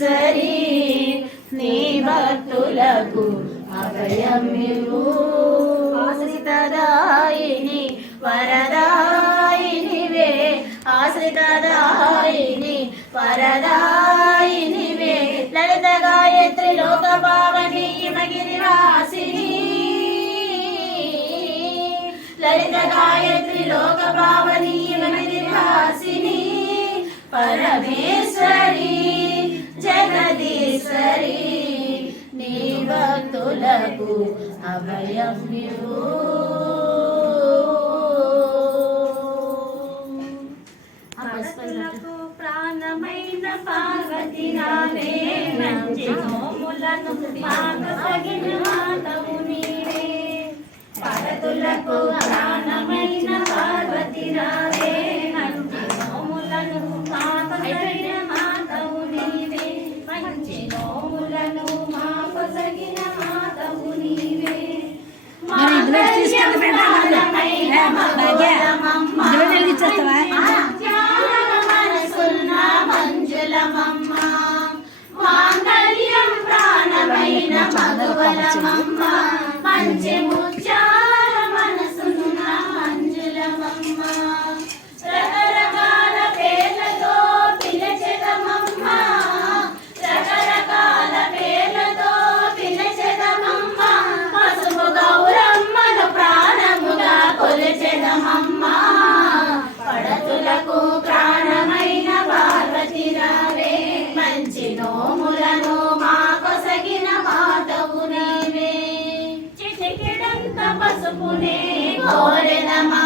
సరి నీ భక్తులకు అభయం ఆశ్రితదాయిని వరదాయినివే. ఆశ్రితదాయిని వరదాయినివే. లలిత గాయత్రి లోక పావని హిమగిరివాసిని లలిత గాయత్రి లోక పావని హిమగిరివాసిని పరమేశ్వరి సరి నీ భక్తులకు అభయం ఇవ్వు. భక్తులకు ప్రాణమైన పార్వతి రావే మంచి నోములను మాకసగిన మాతవు నీవే ప్రాణమైన మగువలమమ్మ పసుపునే కోరెదమా